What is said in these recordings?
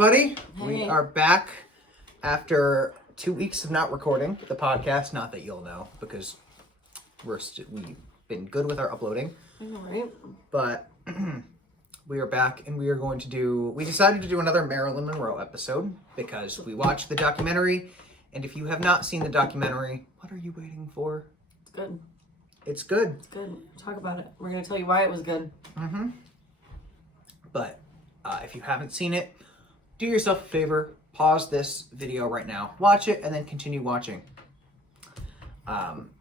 everybody. Hey. We are back after 2 weeks of not recording the podcast. Not that you'll know, because we've been good with our uploading. I know, right? But we are back, and we decided to do another Marilyn Monroe episode, because we watched the documentary, and if you have not seen the documentary, what are you waiting for? It's good. It's good. It's good. Talk about it. We're going to tell you why it was good. Mm-hmm. But if you haven't seen it, do yourself a favor, pause this video right now, watch it, and then continue watching.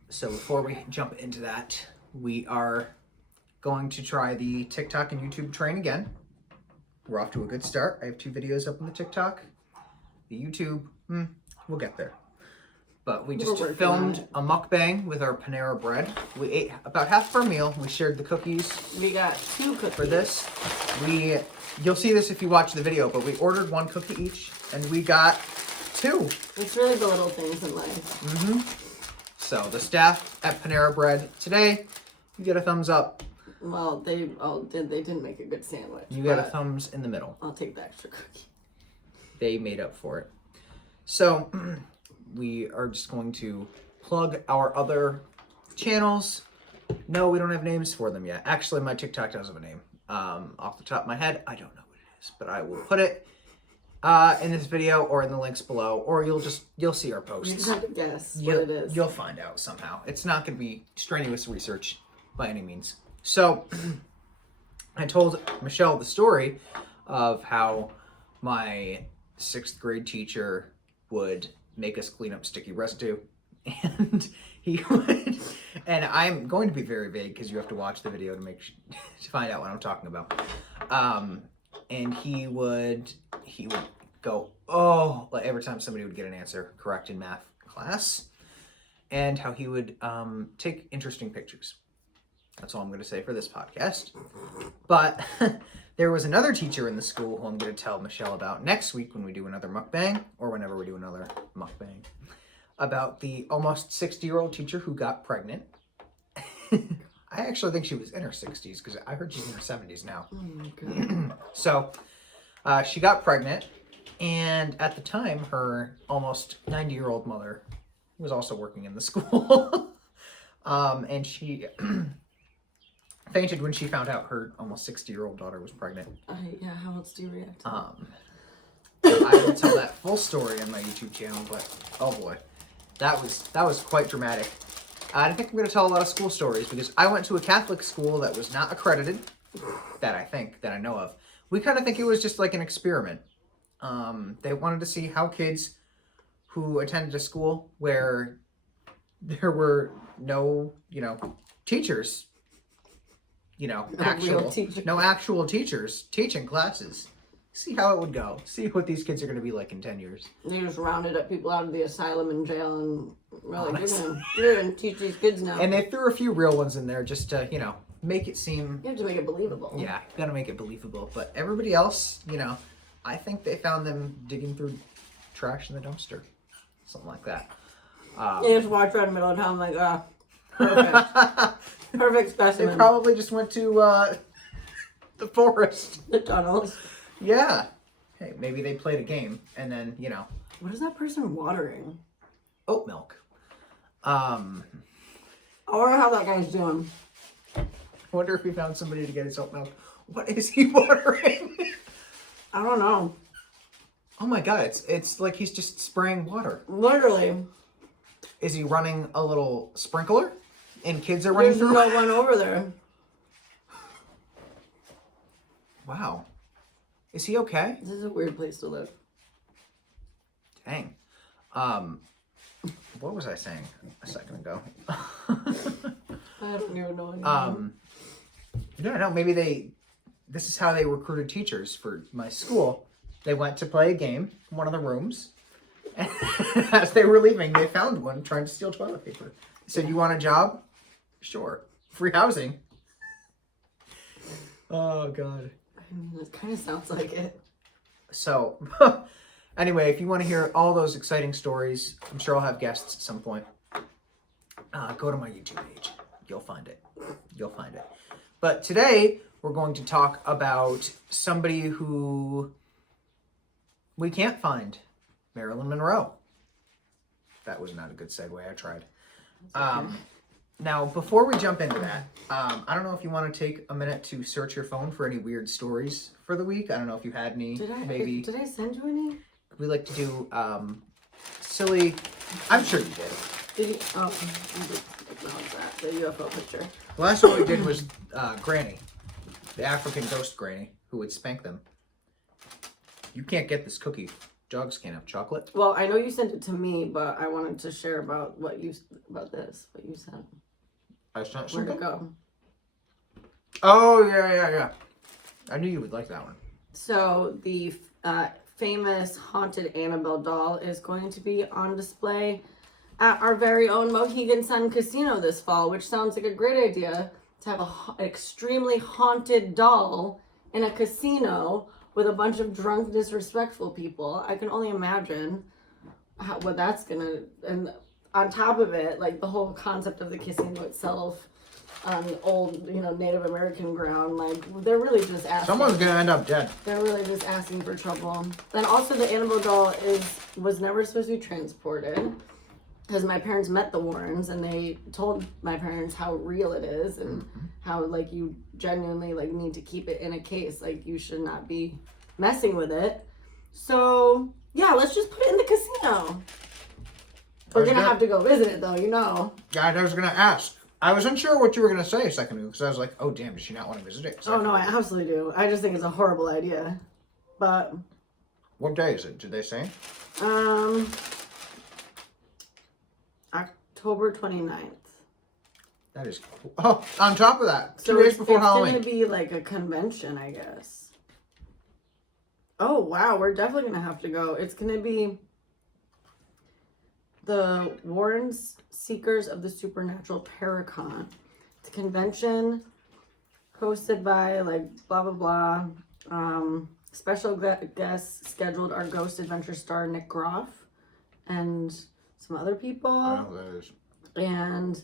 So before we jump into that, we are going to try the TikTok and YouTube train again. We're off to a good start. I have 2 videos up on the TikTok. The YouTube, we'll get there. But we just filmed a mukbang with our Panera bread. We ate about half of our meal. We shared the cookies. We got 2 cookies. For this. You'll see this if you watch the video, but we ordered 1 cookie each, and we got 2. It's really the little things in life. Mm-hmm. So the staff at Panera Bread today, you get a thumbs up. Well, they didn't make a good sandwich. You get a thumbs in the middle. I'll take the extra cookie. They made up for it. So we are just going to plug our other channels. No, we don't have names for them yet. Actually, my TikTok does have a name. Off the top of my head, I don't know what it is, but I will put it in this video or in the links below, or you'll see our posts. You just have to guess what it is. You'll find out somehow. It's not going to be strenuous research by any means. So I told Michelle the story of how my 6th grade teacher would make us clean up sticky residue, and he would, and I'm going to be very vague because you have to watch the video to find out what I'm talking about. And he would go, oh, like every time somebody would get an answer correct in math class, and how he would take interesting pictures. That's all I'm going to say for this podcast. But there was another teacher in the school who I'm going to tell Michelle about next week when we do another mukbang, or whenever we do another mukbang, about the almost 60-year-old teacher who got pregnant. I actually think she was in her 60s, because I heard she's in her 70s now. Oh my God. So she got pregnant, and at the time, her almost 90-year-old mother was also working in the school. And she fainted when she found out her almost 60-year-old daughter was pregnant. Yeah, how else do you react to I will tell that full story on my YouTube channel, but oh boy, that was quite dramatic. I think I'm going to tell a lot of school stories, because I went to a Catholic school that was not accredited, that I know of. We kind of think it was just like an experiment. They wanted to see how kids who attended a school where there were no, teachers, no actual teachers teaching classes. See how it would go. See what these kids are going to be like in 10 years. They just rounded up people out of the asylum and jail, and we're like, you're going to teach these kids now. And they threw a few real ones in there just to, make it seem... You have to make it believable. Yeah, you got to make it believable. But everybody else, I think they found them digging through trash in the dumpster. Something like that. You just walk around the middle of town like, perfect. Perfect specimen. They probably just went to the forest. The tunnels. Yeah. Hey, maybe they played a game, and then, What is that person watering? Oat milk. I wonder how that guy's doing. I wonder if we found somebody to get his oat milk. What is he watering? I don't know. Oh my God, it's like he's just spraying water. Literally. Is he running a little sprinkler? And kids are running through? There's no one over there. Wow. Is he okay? This is a weird place to live. Dang. What was I saying a second ago? I don't even know anymore. Yeah, no, maybe this is how they recruited teachers for my school. They went to play a game in one of the rooms, and as they were leaving, they found one trying to steal toilet paper. They said, "You want a job? Sure. Free housing." Oh, God. I mean, it kind of sounds like it. So, anyway, if you want to hear all those exciting stories, I'm sure I'll have guests at some point. Go to my YouTube page. You'll find it. But today, we're going to talk about somebody who we can't find Marilyn Monroe. That was not a good segue. I tried. Okay. Now, before we jump into that, I don't know if you want to take a minute to search your phone for any weird stories for the week. I don't know if you had any. Did I send you any? We like to do silly. I'm sure you did. Did you? Oh, you did acknowledge that. The UFO picture. The last one we did was Granny, the African ghost Granny, who would spank them. You can't get this cookie. Dogs can't have chocolate. Well, I know you sent it to me, but I wanted to share about what you sent. I sent Where'd something? it go? Oh, yeah. I knew you would like that one. So the famous haunted Annabelle doll is going to be on display at our very own Mohegan Sun Casino this fall, which sounds like a great idea to have an extremely haunted doll in a casino with a bunch of drunk, disrespectful people. I can only imagine what that's gonna, and on top of it, like the whole concept of the casino itself on old, Native American ground, like they're really just asking. Someone's gonna end up dead. They're really just asking for trouble. Then also the Annabelle doll was never supposed to be transported, because my parents met the Warrens and they told my parents how real it is and how like you genuinely like need to keep it in a case, like you should not be messing with it. So yeah, let's just put it in the casino. We're gonna have to go visit it though, Yeah, I was gonna ask. I was unsure what you were gonna say a second ago because I was like, oh damn, does she not want to visit it? Oh no, I absolutely do. I just think it's a horrible idea. But what day is it? Did they say? October 29th. That is cool. Oh, on top of that, So 2 days before Halloween. It's gonna be like a convention, I guess. Oh wow, we're definitely gonna have to go. It's gonna be the Warrens Seekers of the Supernatural Paracon. It's a convention hosted by like blah blah blah. Special guests scheduled are Ghost Adventure star Nick Groff and some other people. I know who that is. And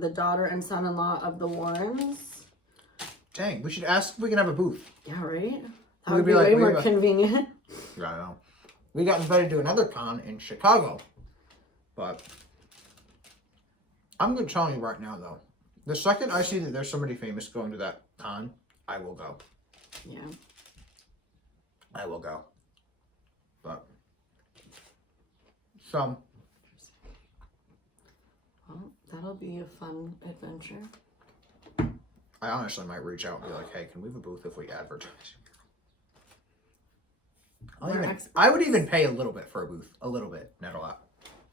the daughter and son-in-law of the Warrens. Dang, we should ask if we can have a booth. Yeah, right? That would be way more convenient. Yeah, I know. We got invited to another con in Chicago. But I'm going to tell you right now, though. The second I see that there's somebody famous going to that con, I will go. Yeah. I will go. But so Well, that'll be a fun adventure. I honestly might reach out and be like, hey, can we have a booth if we advertise? I would even pay a little bit for a booth. A little bit, not a lot.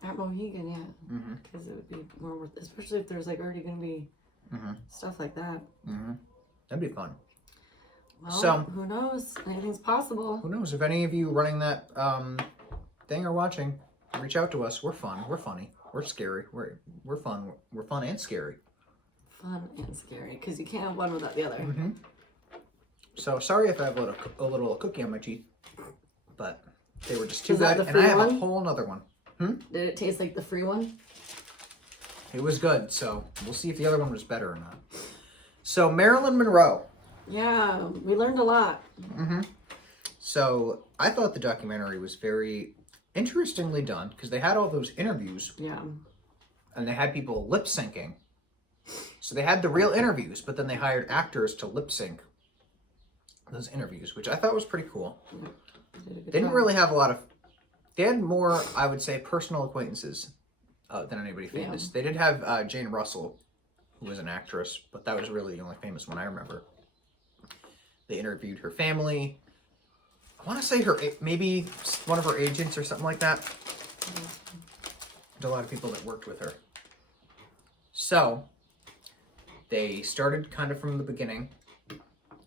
At Mohegan, yeah. Because it would be more worth, especially if there's like already going to be stuff like that. That'd be fun. Well, so who knows? Anything's possible. Who knows? If any of you running that thing are watching, reach out to us. We're fun. We're funny. We're scary. We're fun. We're fun and scary. Fun and scary, because you can't have one without the other. So sorry if I have a little cookie on my teeth, but they were just too Is that good, the and I free have one? a whole nother one. Did it taste like the free one? It was good, so we'll see if the other one was better or not. So Marilyn Monroe. Yeah, we learned a lot. So I thought the documentary was very interestingly done because they had all those interviews. Yeah. And they had people lip syncing. So they had the real interviews, but then they hired actors to lip sync those interviews, which I thought was pretty cool. They didn't really have a lot of. They had more, I would say, personal acquaintances than anybody famous. They did have Jane Russell, who was an actress, but that was really the only famous one I remember. They interviewed her family. I want to say maybe one of her agents or something like that. There's a lot of people that worked with her. So they started kind of from the beginning.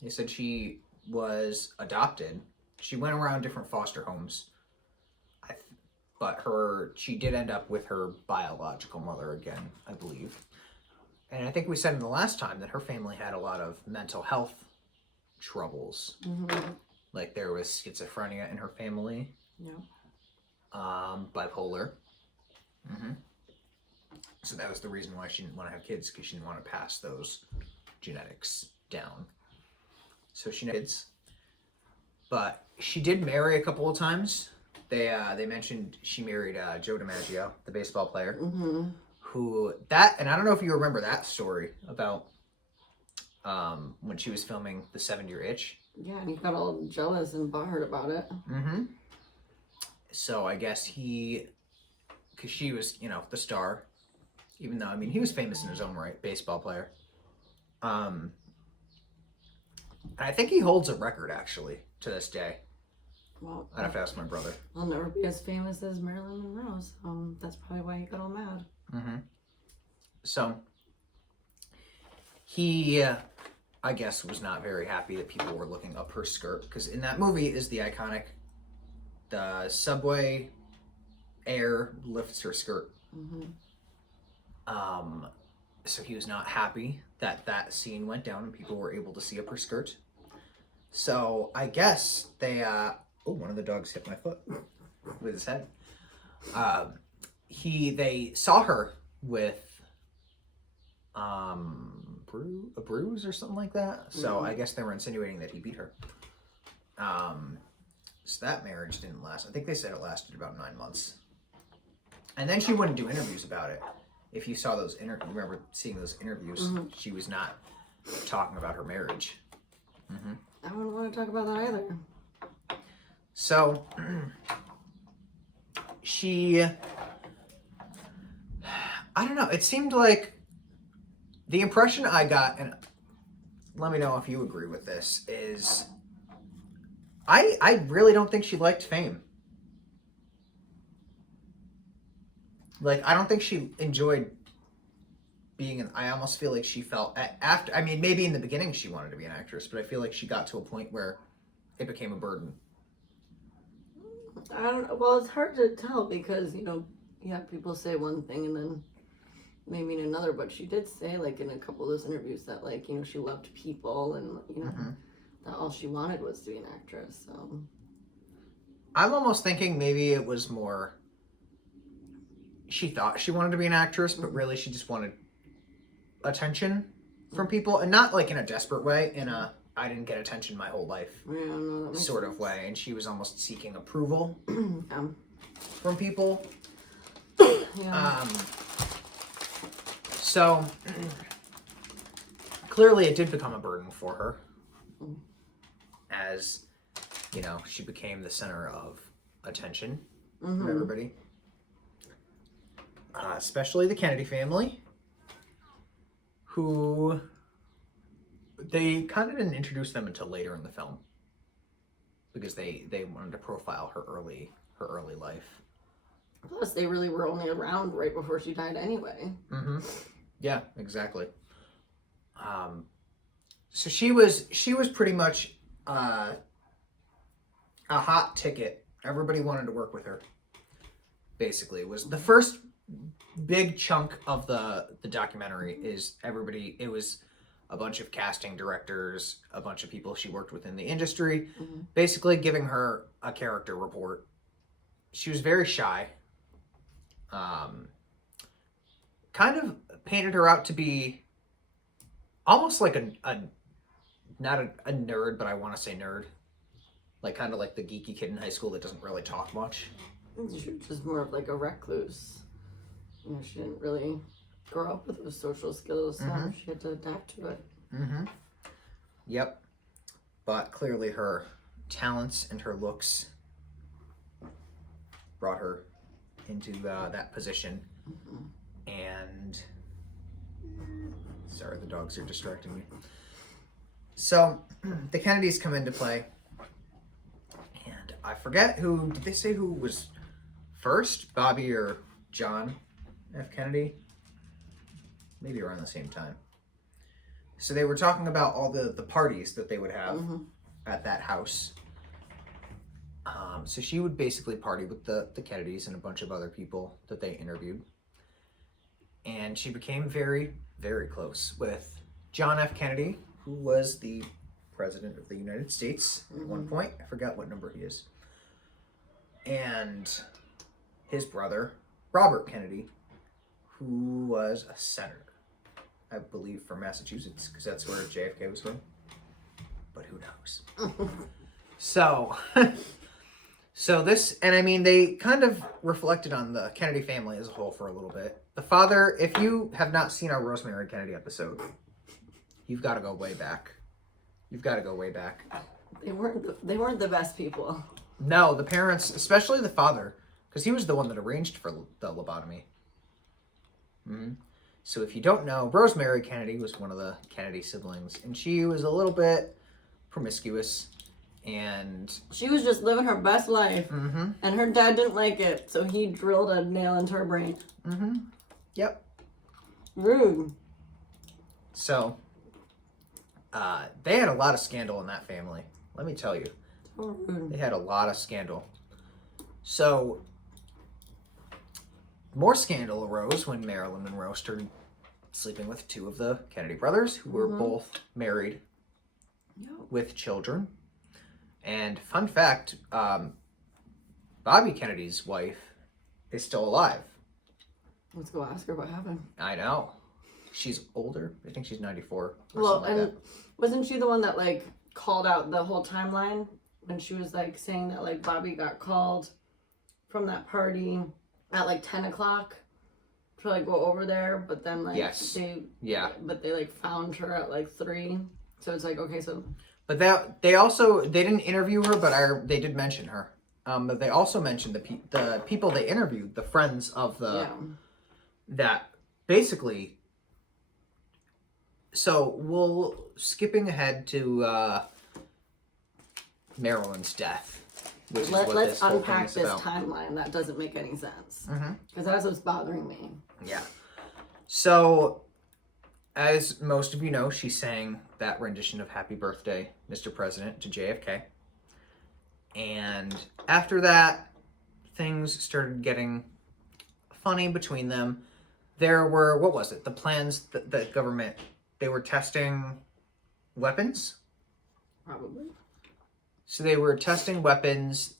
They said she was adopted. She went around different foster homes. But she did end up with her biological mother again, I believe. And I think we said in the last time that her family had a lot of mental health troubles. Like there was schizophrenia in her family. Bipolar. So that was the reason why she didn't want to have kids, because she didn't want to pass those genetics down. So she had kids. But she did marry a couple of times. They mentioned she married Joe DiMaggio, the baseball player, and I don't know if you remember that story about when she was filming The 7-Year Itch. Yeah, and he got all jealous and butthurt about it. So I guess because she was, the star, even though, I mean, he was famous in his own right, baseball player. And I think he holds a record, actually, to this day. Well, I'd have to ask my brother. I'll never be as famous as Marilyn Monroe, so that's probably why he got all mad. So, he, I guess, was not very happy that people were looking up her skirt, because in that movie is the iconic, the subway air lifts her skirt. So he was not happy that that scene went down and people were able to see up her skirt. So I guess they, one of the dogs hit my foot with his head. They saw her with a bruise or something like that. So I guess they were insinuating that he beat her. So that marriage didn't last. I think they said it lasted about 9 months. And then she wouldn't do interviews about it. If you saw those remember seeing those interviews, she was not talking about her marriage. I wouldn't want to talk about that either. So, I don't know, it seemed like the impression I got, and let me know if you agree with this, is I really don't think she liked fame. Like, I don't think she enjoyed being I almost feel like she felt after, I mean, maybe in the beginning she wanted to be an actress, but I feel like she got to a point where it became a burden. I don't know. Well, it's hard to tell because, people say one thing and then they mean another, but she did say, like, in a couple of those interviews that, like, she loved people and, that all she wanted was to be an actress, so. I'm almost thinking maybe it was more, she thought she wanted to be an actress, but really she just wanted attention from people, and not like in a desperate way, in a I didn't get attention my whole life sort of way, and she was almost seeking approval from people. So clearly it did become a burden for her, as she became the center of attention from everybody, especially the Kennedy family, who they kind of didn't introduce them until later in the film because they wanted to profile her early life. Plus, they really were only around right before she died anyway. Yeah, exactly. So she was pretty much a hot ticket. Everybody wanted to work with her. Basically, it was the first big chunk of the documentary. It was a bunch of casting directors, a bunch of people she worked with in the industry, basically giving her a character report. She was very shy. Kind of painted her out to be almost like not a nerd, but I want to say nerd. Like kind of like the geeky kid in high school that doesn't really talk much. She was just more of like a recluse. She didn't really grow up with those social skills, so she had to adapt to it. Yep. But clearly her talents and her looks brought her into that position. And sorry, the dogs are distracting me. So the Kennedys come into play, and I forget who did they say who was first, Bobby or John F. Kennedy? Maybe around the same time. So they were talking about all the parties that they would have at that house. So she would basically party with the Kennedys and a bunch of other people that they interviewed. And she became very, very close with John F. Kennedy, who was the president of the United States at one point. I forgot what number he is. And his brother, Robert Kennedy, who was a senator, I believe, from Massachusetts, because that's where JFK was from. But who knows? So, so this, and I mean, they kind of reflected on the Kennedy family as a whole for a little bit. The father, if you have not seen our Rosemary Kennedy episode, you've got to go way back. You've got to go way back. They weren't the best people. No, the parents, especially the father, because he was the one that arranged for the lobotomy. Mm-hmm. So if you don't know, Rosemary Kennedy was one of the Kennedy siblings, and she was a little bit promiscuous, and she was just living her best life, mm-hmm. and her dad didn't like it, so he drilled a nail into her brain. Mm-hmm. Yep. Rude. So, they had a lot of scandal in that family. Let me tell you. So rude. They had a lot of scandal. So, more scandal arose when Marilyn Monroe started sleeping with two of the Kennedy brothers, who were both married with children. And fun fact, Bobby Kennedy's wife is still alive. Let's go ask her what happened. I know. She's older. I think she's 94. Well, and wasn't she the one that, like, called out the whole timeline when she was, like, saying that, like, Bobby got called from that party at, like, 10 o'clock to, like, go over there, but then, like, but they, like, found her at, like, 3. So it's like, okay, so... But they didn't interview her, but they did mention her. But they also mentioned the people they interviewed, the friends of that basically... So, skipping ahead to Marilyn's death. Let's unpack this timeline. That doesn't make any sense. Because that's what's bothering me. Yeah. So, as most of you know, she sang that rendition of Happy Birthday, Mr. President, to JFK. And after that, things started getting funny between them. There were, what was it? The plans that the government... They were testing weapons? Probably. So they were testing weapons,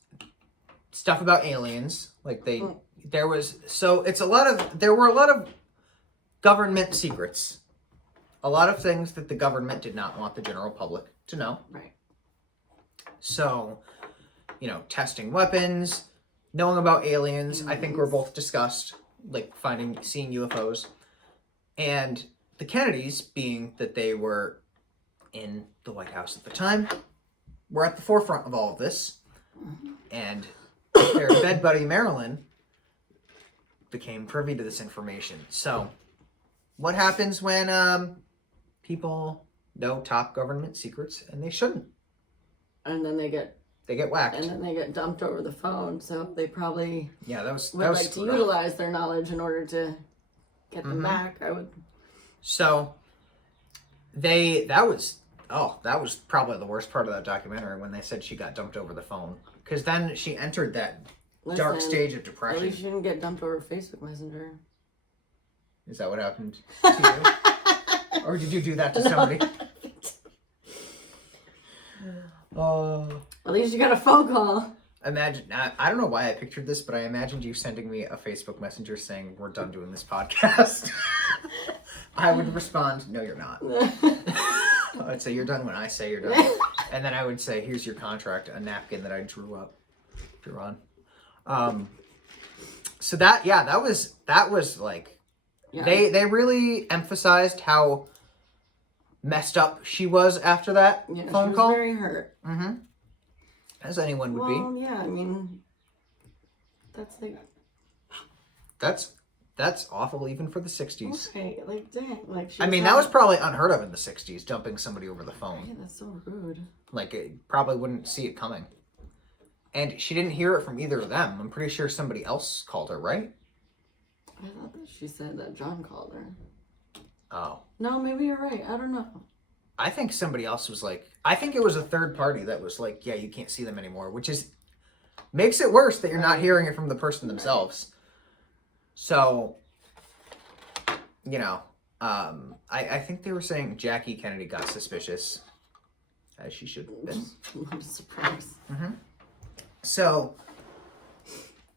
stuff about aliens. Like there were a lot of government secrets. A lot of things that the government did not want the general public to know. Right. So, testing weapons, knowing about aliens. I think we're both discussed, like seeing UFOs. And the Kennedys, being that they were in the White House at the time, were at the forefront of all of this. And their bed buddy Marilyn became privy to this information. So, what happens when people know top government secrets and they shouldn't? And then they get whacked. And then they get dumped over the phone. So they probably would like to utilize their knowledge in order to get them back. I would. So that was probably the worst part of that documentary when they said she got dumped over the phone, because then she entered that dark stage of depression. At least she didn't get dumped over Facebook Messenger. Is that what happened to you? Or did you do that to somebody? At least you got a phone call. Imagine, I don't know why I pictured this, but I imagined you sending me a Facebook Messenger saying, "We're done doing this podcast." I would respond, "No, you're not." I'd say, "You're done when I say you're done." And then I would say, "Here's your contract," a napkin that I drew on. So that was like, they really emphasized how messed up she was after that phone call. Very hurt. As anyone would be. Well, yeah, I mean, that's awful even for the 60s. Okay, like, dang. Like, that was probably unheard of in the 60s, dumping somebody over the phone. Yeah, that's so rude. Like, it probably wouldn't see it coming. And she didn't hear it from either of them. I'm pretty sure somebody else called her, right? I thought that she said that John called her. Oh. No, maybe you're right. I don't know. I think somebody else was like, I think it was a third party that was like, yeah, you can't see them anymore, which makes it worse that you're not hearing it from the person themselves. So, I think they were saying Jackie Kennedy got suspicious, as she should have been. I'm surprised. So,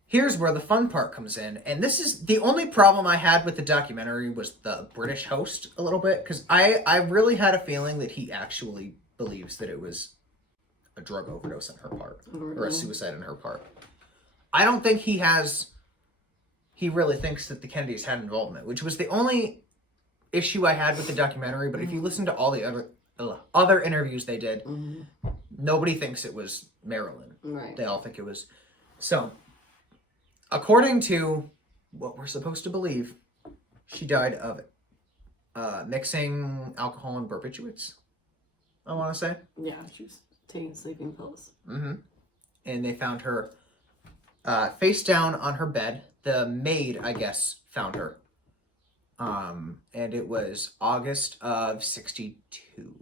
here's where the fun part comes in. And this is the only problem I had with the documentary was the British host a little bit. Because I really had a feeling that he actually believes that it was a drug overdose on her part, Really? or a suicide on her part. I don't think he really thinks that the Kennedys had involvement, which was the only issue I had with the documentary. But if you listen to all the other interviews they did, nobody thinks it was Marilyn. Right. They all think it was. So, according to what we're supposed to believe, she died of mixing alcohol and barbiturates, I want to say. Yeah, she was taking sleeping pills. Mm-hmm. And they found her face down on her bed. The maid, I guess, found her. And it was August of 62.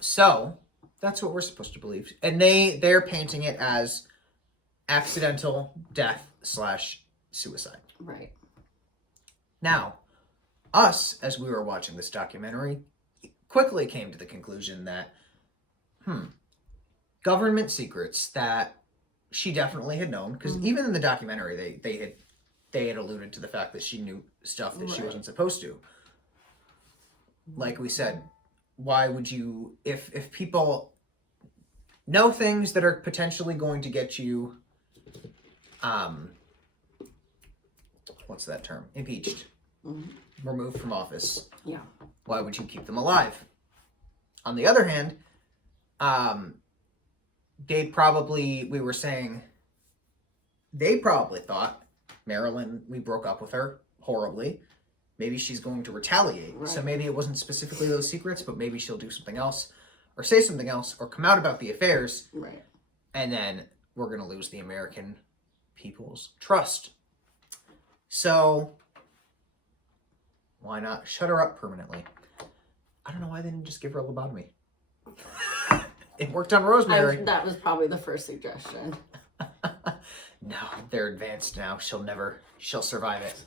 So, that's what we're supposed to believe. And they're painting it as accidental death / suicide. Right. Now, us, as we were watching this documentary, quickly came to the conclusion that, government secrets that she definitely had known, because even in the documentary, they had alluded to the fact that she knew stuff that she wasn't supposed to. Like we said, why would you, if people know things that are potentially going to get you, what's that term? Impeached. Removed from office. Yeah. Why would you keep them alive? On the other hand, they probably thought, Marilyn, we broke up with her horribly. Maybe she's going to retaliate. Right. So maybe it wasn't specifically those secrets, but maybe she'll do something else, or say something else, or come out about the affairs. Right. And then we're going to lose the American people's trust. So, why not shut her up permanently? I don't know why they didn't just give her a lobotomy. It worked on Rosemary. That was probably the first suggestion. No, they're advanced now. She'll survive it.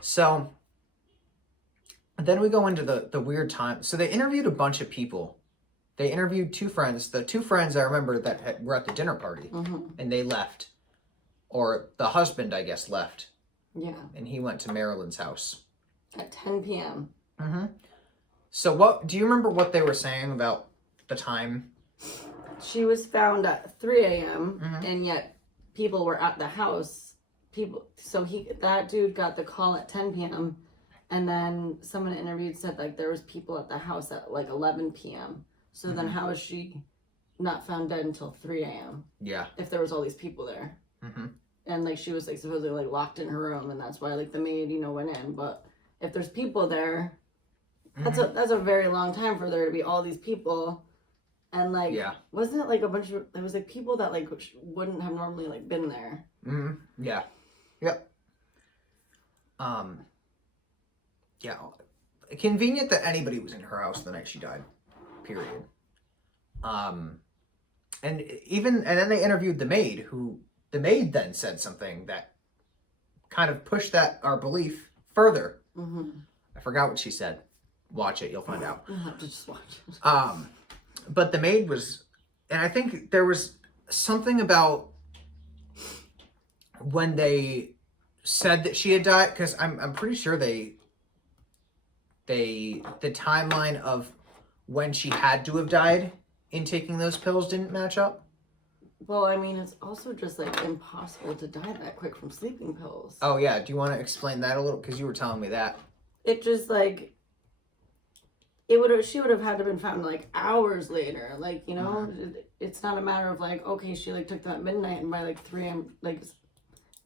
So, then we go into the weird time. So they interviewed a bunch of people. They interviewed two friends. The two friends I remember that were at the dinner party. And they left. Or the husband, I guess, left. Yeah. And he went to Marilyn's house. At 10 p.m. So do you remember what they were saying about the time? She was found at 3 a.m. And yet people were at the house. That dude got the call at 10 p.m. And then someone interviewed said like there was people at the house at like 11 p.m. So then how is she not found dead until 3 a.m.? Yeah. If there was all these people there. And like she was like supposedly like locked in her room, and that's why like the maid went in. But if there's people there, that's a very long time for there to be all these people. And like wasn't it like a bunch of, there was like people that like wouldn't have normally like been there. Yeah. Yep. Yeah. Convenient that anybody was in her house the night she died. Period. And then they interviewed the maid, who the maid then said something that kind of pushed our belief further. I forgot what she said. Watch it, you'll find out. You'll have to just watch it. But the maid was, and I think there was something about when they said that she had died, because I'm pretty sure the timeline of when she had to have died in taking those pills didn't match up. Well, I mean, it's also just like impossible to die that quick from sleeping pills. Oh yeah, do you want to explain that a little? Because you were telling me that. It just like she would have had to been found like hours later. Like it's not a matter of like, okay, she like took them at midnight and by like 3 a.m. like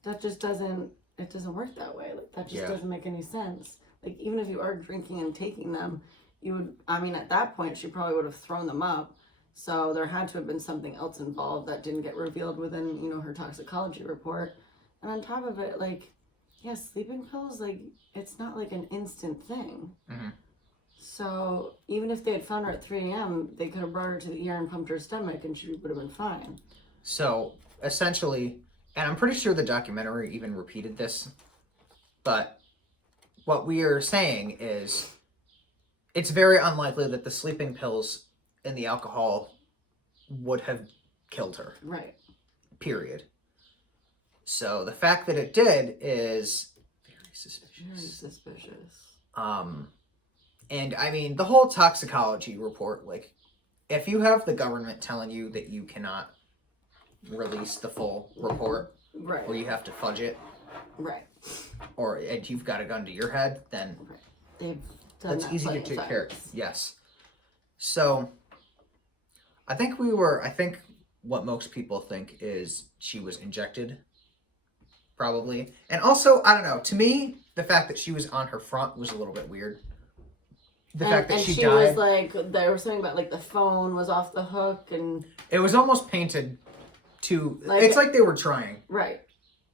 that just doesn't work that way. Like that just doesn't make any sense. Like even if you are drinking and taking them, you would. I mean, at that point, she probably would have thrown them up. So there had to have been something else involved that didn't get revealed within, her toxicology report. And on top of it, like, sleeping pills, like, it's not like an instant thing. So even if they had found her at 3 a.m., they could have brought her to the ER and pumped her stomach and she would have been fine. So essentially, and I'm pretty sure the documentary even repeated this, but what we are saying is it's very unlikely that the sleeping pills and the alcohol would have killed her. Right. Period. So the fact that it did is very suspicious. Very suspicious. And I mean, the whole toxicology report, like, if you have the government telling you that you cannot release the full report, right, or you have to fudge it, right, or and you've got a gun to your head, then they've done that's that easy to plenty of take care of. times. Yes. So, I think what most people think is she was injected, probably. And also, I don't know, to me, the fact that she was on her front was a little bit weird. The fact that she died. Was like, there was something about like the phone was off the hook, and it was almost painted to, like, it's like they were trying. Right.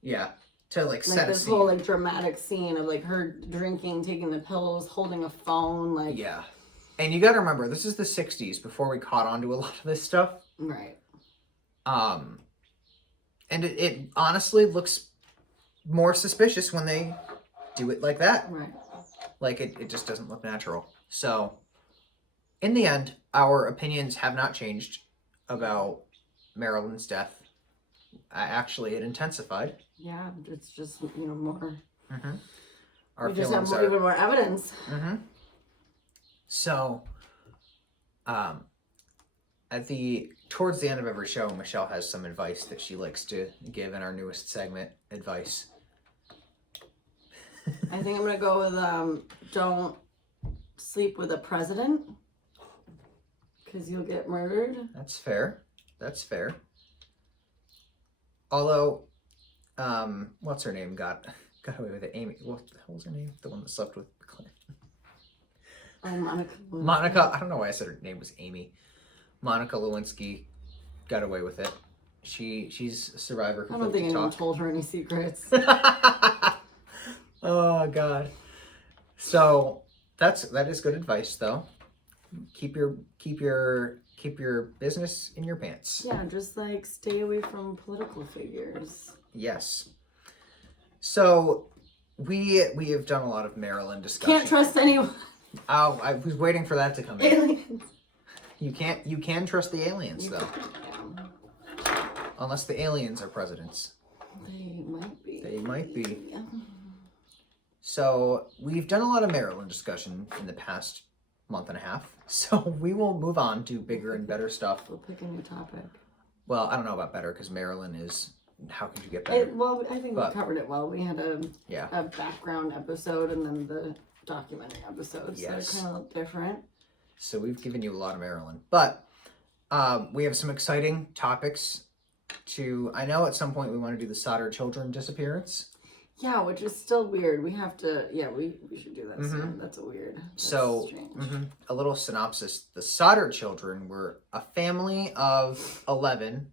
Yeah. To like set a this scene. whole like dramatic scene of like her drinking, taking the pills, holding a phone, like. Yeah. And you gotta remember, this is the 60s before we caught on to a lot of this stuff. Right. And it honestly looks more suspicious when they do it like that. Right. Like, it just doesn't look natural. So, in the end, our opinions have not changed about Marilyn's death. Actually, it intensified. Yeah, it's just, more. Mm-hmm. Our we just feelings have are... even more evidence. Mm-hmm. So, towards the end of every show, Michelle has some advice that she likes to give in our newest segment, Advice. I think I'm going to go with, don't sleep with a president, because you'll get murdered. That's fair. Although, what's her name got away with it? Amy. What the hell was her name? The one that slept with Clint. Oh, Monica. Monica. I don't know why I said her name was Amy. Monica Lewinsky got away with it. She's a survivor who I don't think anyone told her any secrets. Oh God. So that is good advice, though. Keep your business in your pants. Yeah, just like stay away from political figures. Yes. So we have done a lot of Marilyn discussion. Can't trust anyone. Oh, I was waiting for that to come in. Aliens. You can trust the aliens, though. Unless the aliens are presidents. They might be. Yeah. So we've done a lot of Marilyn discussion in the past month and a half. So we will move on to bigger and better stuff. We'll pick a new topic. Well, I don't know about better, because Marilyn is... How could you get better? I think we covered it well. We had a background episode and then the documentary episode. Yes. So they're kind of different. So we've given you a lot of Marilyn. But we have some exciting topics to... I know at some point we want to do the Solder children disappearance. Yeah, which is still weird. We have to... Yeah, we should do that soon. That's strange. A little synopsis. The Solder children were a family of 11.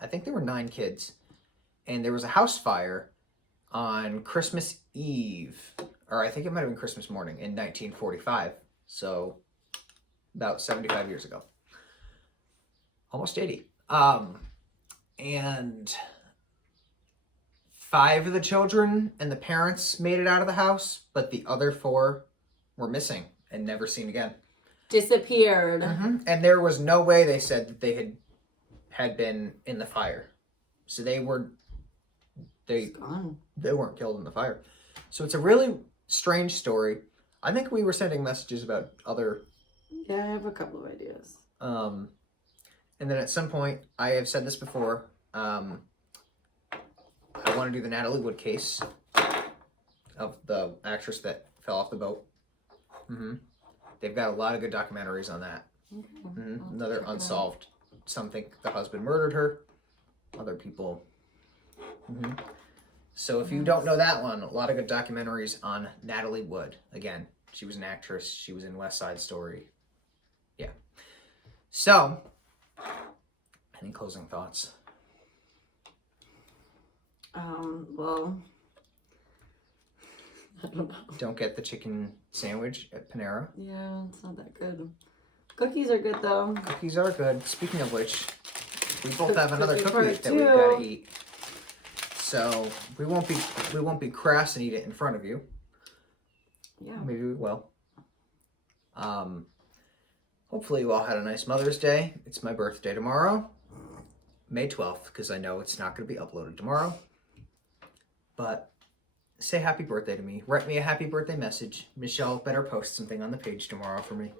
I think there were 9 kids. And there was a house fire on Christmas Eve. Or I think it might have been Christmas morning in 1945. So... about 75 years ago. Almost 80. And 5 of the children and the parents made it out of the house, but the other 4 were missing and never seen again. Disappeared. Mm-hmm. And there was no way, they said, that they had been in the fire. So they weren't killed in the fire. So it's a really strange story. I think we were sending messages about other... Yeah, I have a couple of ideas. And then at some point, I have said this before, I want to do the Natalie Wood case of the actress that fell off the boat. Mm-hmm. They've got a lot of good documentaries on that. Okay. Mm-hmm. Another unsolved. Some think the husband murdered her. Other people. Mm-hmm. So if you don't know that one, a lot of good documentaries on Natalie Wood. Again, she was an actress. She was in West Side Story. Yeah. So, any closing thoughts? Well, I don't know. Don't get the chicken sandwich at Panera. Yeah, it's not that good. Cookies are good though. Cookies are good. Speaking of which, we both have another cookie that we've got to eat. So we won't be crass and eat it in front of you. Yeah. Maybe we will. Hopefully you all had a nice Mother's Day. It's my birthday tomorrow. May 12th, because I know it's not going to be uploaded tomorrow. But say happy birthday to me. Write me a happy birthday message. Michelle better post something on the page tomorrow for me.